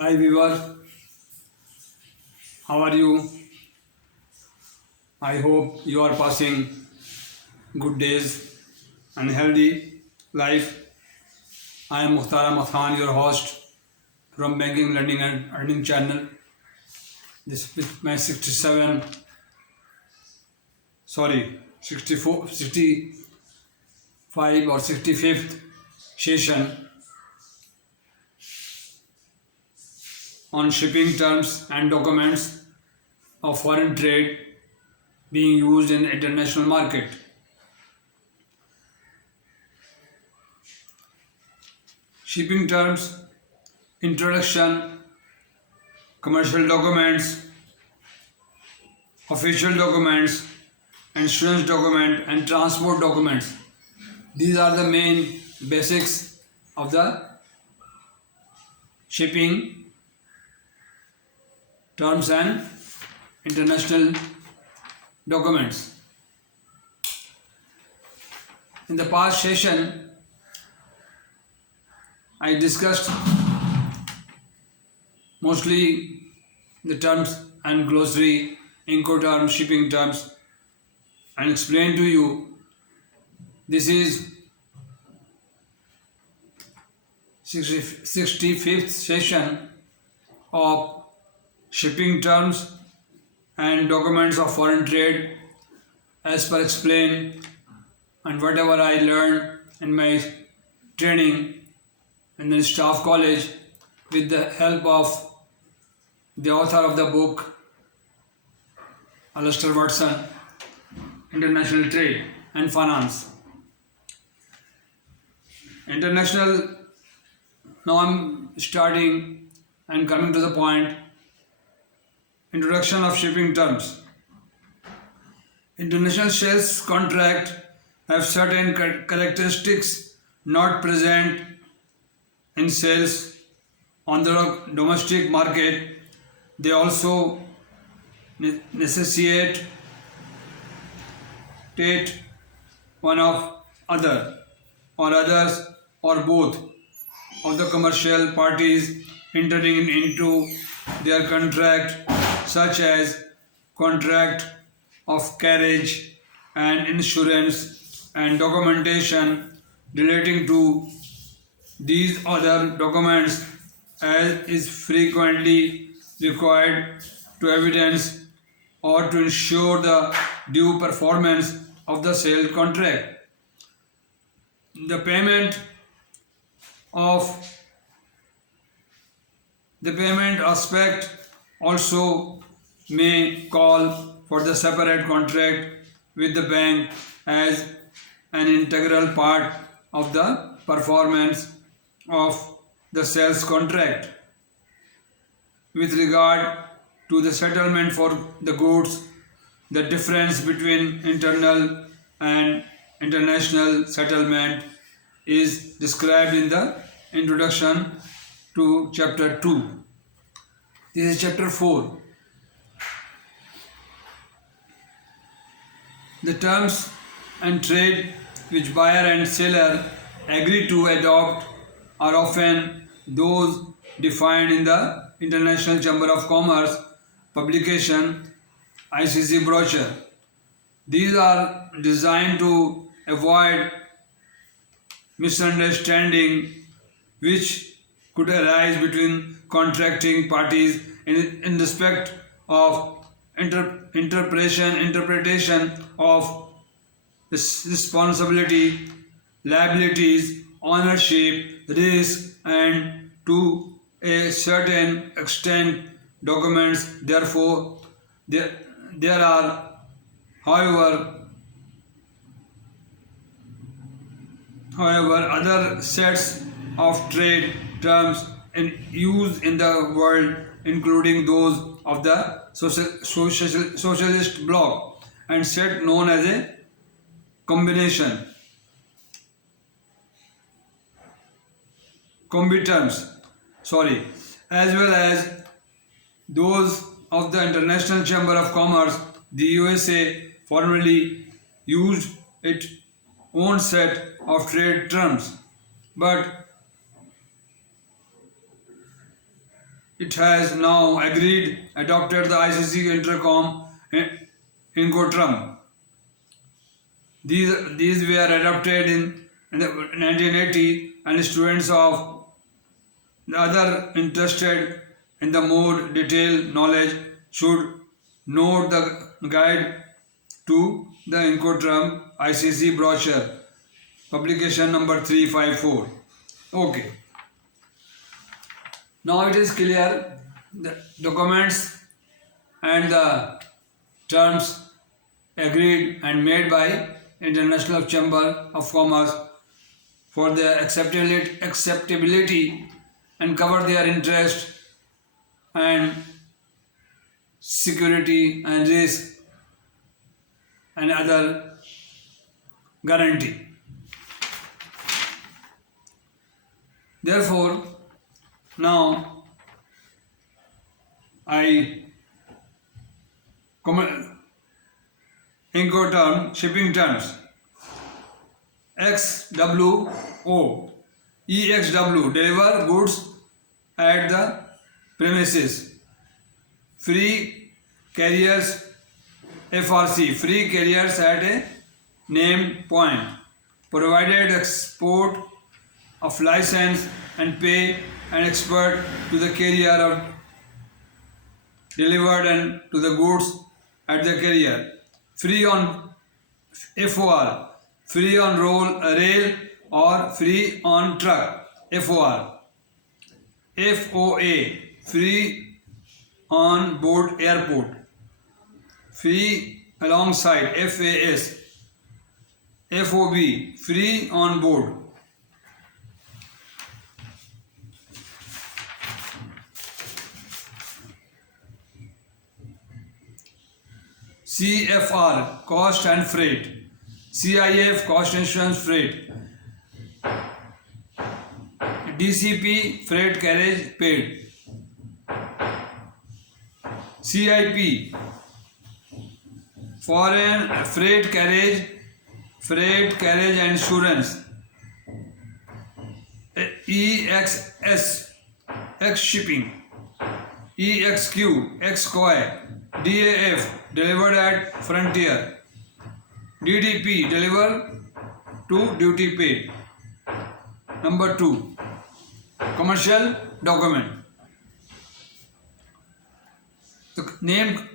Hi viewer, how are you? I hope you are passing good days and healthy life. I am Mukhtar Ahmed Khan, your host from Banking, Learning and Earning channel. This is my 65 or 65th session on shipping terms and documents of foreign trade being used in international market. Shipping terms, introduction, commercial documents, official documents, insurance document and transport documents. These are the main basics of the shipping terms and international documents. In the past session, I discussed mostly the terms and glossary, Incoterms, shipping terms, and explained to you this is 65th session of shipping terms and documents of foreign trade as per explained and whatever I learned in my training in the staff college with the help of the author of the book Alasdair, International Trade and Finance. International, now I'm starting and coming to the point. Introduction of shipping terms. International sales contract have certain characteristics not present in sales on the domestic market. They also necessitate one of other or others or both of the commercial parties entering into their contract, such as contract of carriage and insurance and documentation relating to these other documents as is frequently required to evidence or to ensure the due performance of the sale contract. The payment aspect also may call for the separate contract with the bank as an integral part of the performance of the sales contract. With regard to the settlement for the goods, the difference between internal and international settlement is described in the introduction to chapter 2. This is chapter 4. The terms and trade which buyer and seller agree to adopt are often those defined in the International Chamber of Commerce publication ICC brochure. These are designed to avoid misunderstanding which could arise between contracting parties in respect of interpretation of responsibility, liabilities, ownership, risk, and to a certain extent documents. Therefore, there are, however, other sets of trade terms in use in the world, including those of the socialist bloc and set known as a combination. Combiterms, as well as those of the International Chamber of Commerce. The USA formerly used its own set of trade terms, but it has now adopted the ICC Intercom Incoterms. These were adopted in 1980, and students of the other interested in the more detailed knowledge should note the guide to the Incoterms ICC brochure, publication number 354. Okay. Now it is clear the documents and the terms agreed and made by International Chamber of Commerce for their acceptability and cover their interest and security and risk and other guarantee. Therefore, now Incoterms shipping terms XWO EXW deliver goods at the premises. Free carriers FRC free carriers at a named point, provided export of license and pay an expert to the carrier of delivered and to the goods at the carrier. Free on FOR, free on rail or free on truck FOR. FOA, free on board airport. Free alongside FAS. FOB, free on board. CFR, cost and freight. CIF, cost insurance freight. DCP, freight carriage paid. CIP, foreign freight carriage and insurance. EXS, X shipping. EXQ, XCOI. DAF, delivered at frontier. DDP, deliver to duty paid. Number 2, commercial document. The named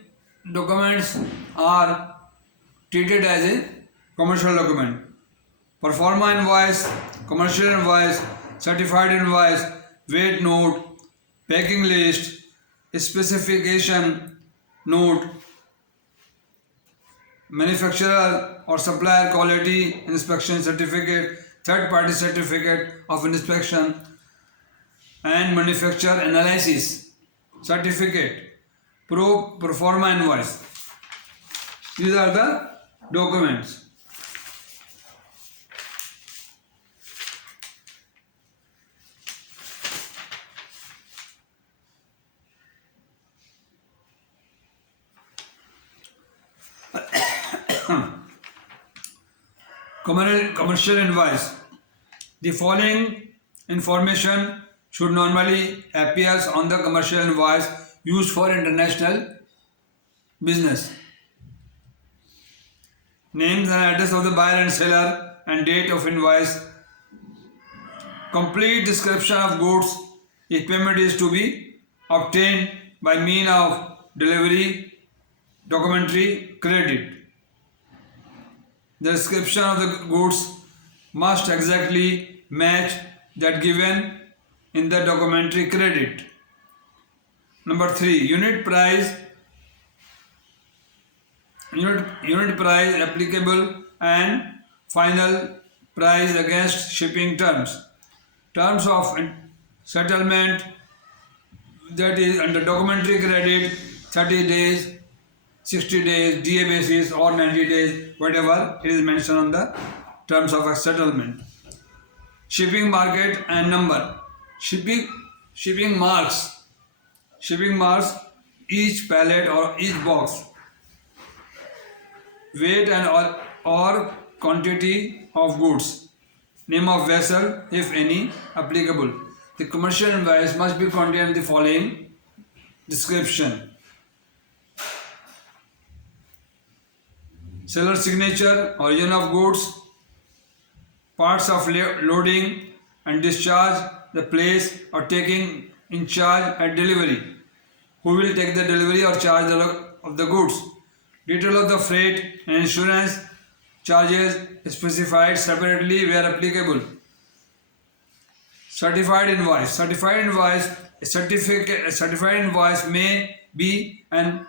documents are treated as a commercial document. Proforma invoice, commercial invoice, certified invoice, weight note, packing list, specification note, manufacturer or supplier quality inspection certificate, third party certificate of inspection, and manufacturer analysis certificate, proforma invoice. These are the documents. Commercial invoice. The following information should normally appear on the commercial invoice used for international business. Names and address of the buyer and seller and date of invoice. Complete description of goods if payment is to be obtained by means of delivery, documentary credit. The description of the goods must exactly match that given in the documentary credit. Number 3, unit price applicable and final price against shipping terms. Terms of settlement, that is under documentary credit, 30 days, 60 days, DA basis or 90 days, whatever it is mentioned on the terms of a settlement. Shipping market and number. Shipping marks, each pallet or each box. Weight and or quantity of goods. Name of vessel, if any, applicable. The commercial invoice must be contained the following description. Seller signature, origin of goods, parts of loading and discharge, the place or taking in charge at delivery, who will take the delivery or charge of the goods, detail of the freight and insurance charges specified separately where applicable. Certified invoice. Certified invoice may be an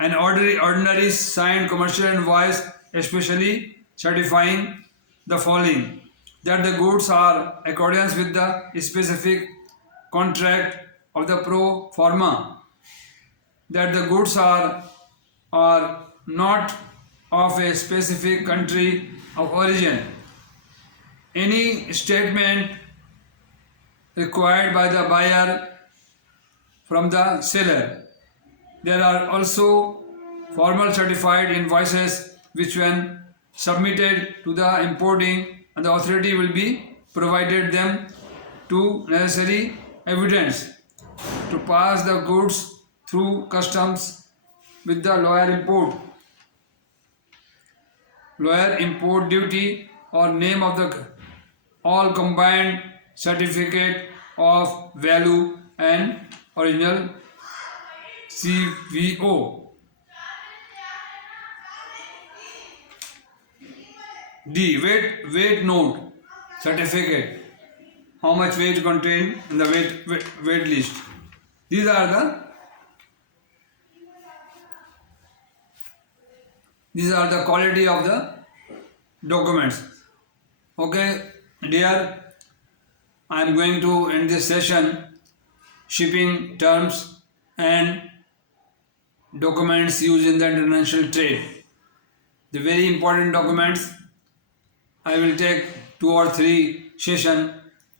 ordinary signed commercial invoice, especially certifying the following: that the goods are in accordance with the specific contract of the pro forma, that the goods are not of a specific country of origin, any statement required by the buyer from the seller. There are also formal certified invoices which, when submitted to the importing, and the authority will be provided them to necessary evidence to pass the goods through customs with the lower import duty or name of the all combined certificate of value and original CVO. D. Weight note certificate. How much weight contained in the weight list. These are the quality of the documents. Okay, dear, I am going to end this session. Shipping terms and documents used in the international trade. The very important documents. I will take 2 or 3 sessions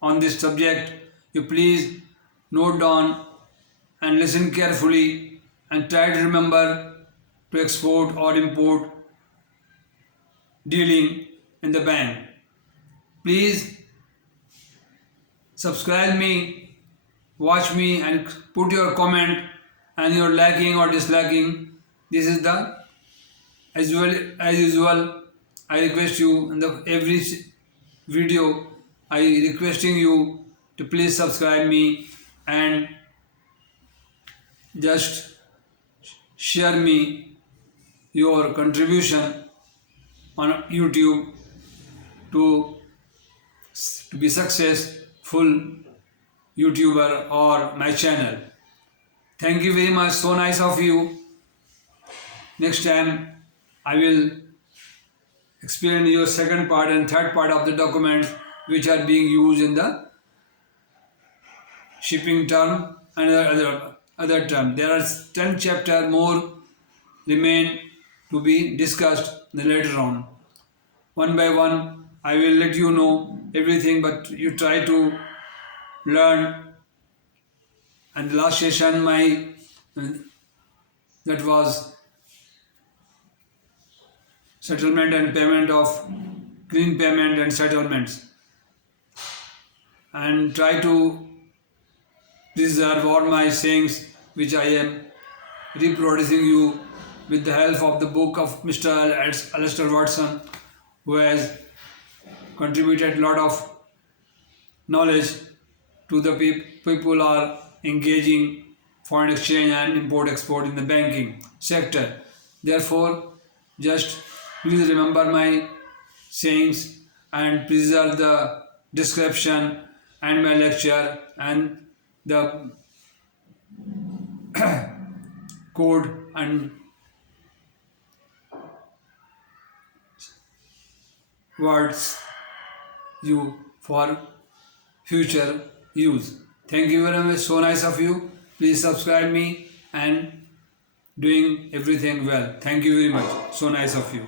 on this subject. You please note down and listen carefully and try to remember to export or import dealing in the bank. Please subscribe me, watch me and put your comment and your liking or disliking. This is the as usual. I request you in every video, I requesting you to please subscribe me and just share me your contribution on YouTube to be successful YouTuber or my channel. Thank you very much. So nice of you. Next time I will explain your second part and third part of the documents which are being used in the shipping term and other term. There are 10 chapters more remain to be discussed later on. One by one I will let you know everything, but you try to learn. And the last session that was settlement and payment of clean payment and settlements, and try to preserve all my sayings which I am reproducing you with the help of the book of Mr. Alasdair, who has contributed a lot of knowledge to the people are engaging foreign exchange and import-export in the banking sector. Therefore, just please remember my sayings and preserve the description and my lecture and the code and words you for future use. Thank you very much. So nice of you. Please subscribe me and doing everything well. Thank you very much. So nice of you.